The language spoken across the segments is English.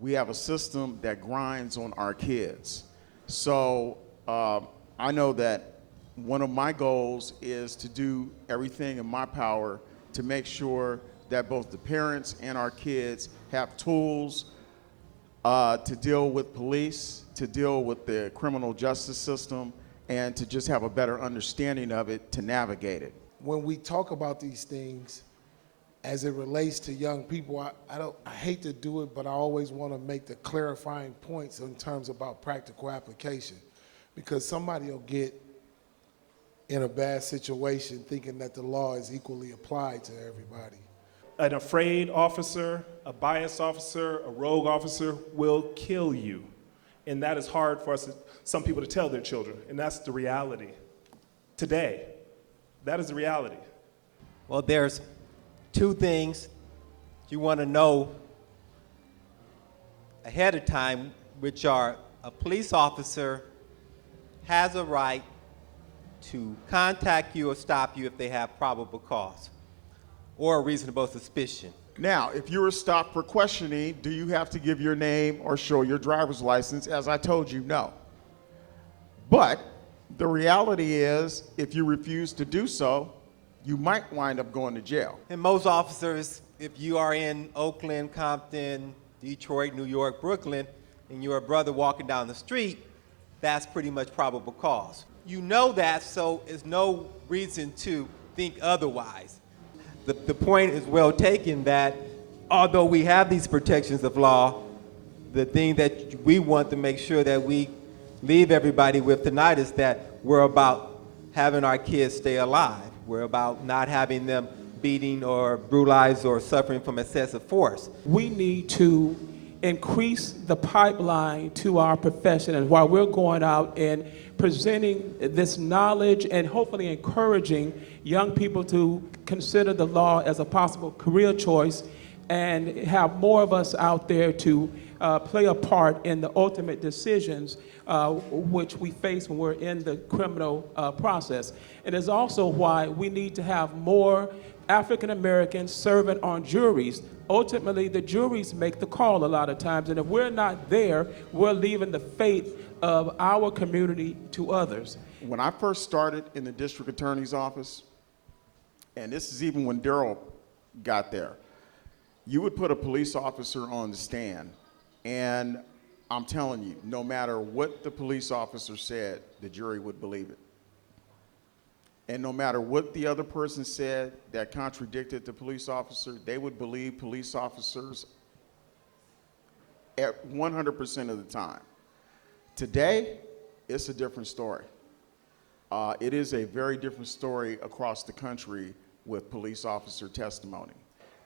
we have a system that grinds on our kids. So I know that one of my goals is to do everything in my power to make sure that both the parents and our kids have tools to deal with police, to deal with the criminal justice system, and to just have a better understanding of it to navigate it. When we talk about these things, as it relates to young people, I hate to do it, but I always want to make the clarifying points in terms about practical application, because somebody will get in a bad situation thinking that the law is equally applied to everybody. An afraid officer, a biased officer, a rogue officer will kill you. And that is hard for us, some people, to tell their children. And that's the reality. Today, that is the reality. Well, there's two things you want to know ahead of time, which are a police officer has a right to contact you or stop you if they have probable cause or a reasonable suspicion. Now, if you were stopped for questioning, do you have to give your name or show your driver's license? As I told you, no. But the reality is, if you refuse to do so, you might wind up going to jail. And most officers, if you are in Oakland, Compton, Detroit, New York, Brooklyn, and you're a brother walking down the street, that's pretty much probable cause. You know that, so there's no reason to think otherwise. The point is well taken that although we have these protections of law, the thing that we want to make sure that we leave everybody with tonight is that we're about having our kids stay alive. We're about not having them beating or brutalized or suffering from excessive force. We need to increase the pipeline to our profession, and while we're going out and presenting this knowledge and hopefully encouraging young people to consider the law as a possible career choice and have more of us out there to play a part in the ultimate decisions which we face when we're in the criminal process. It is also why we need to have more African Americans serving on juries. Ultimately, the juries make the call a lot of times, and if we're not there, we're leaving the fate of our community to others. When I first started in the district attorney's office, and this is even when Daryl got there, you would put a police officer on the stand, and I'm telling you, no matter what the police officer said, the jury would believe it. And no matter what the other person said that contradicted the police officer, they would believe police officers at 100% of the time. Today, it's a different story. It is a very different story across the country with police officer testimony,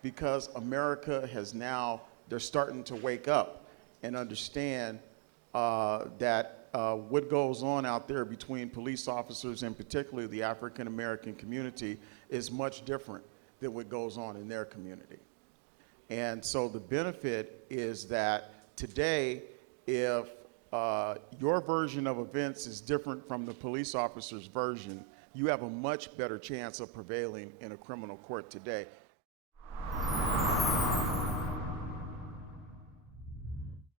because America has now, they're starting to wake up and understand that what goes on out there between police officers and particularly the African American community is much different than what goes on in their community. And so the benefit is that today, if your version of events is different from the police officer's version, you have a much better chance of prevailing in a criminal court today.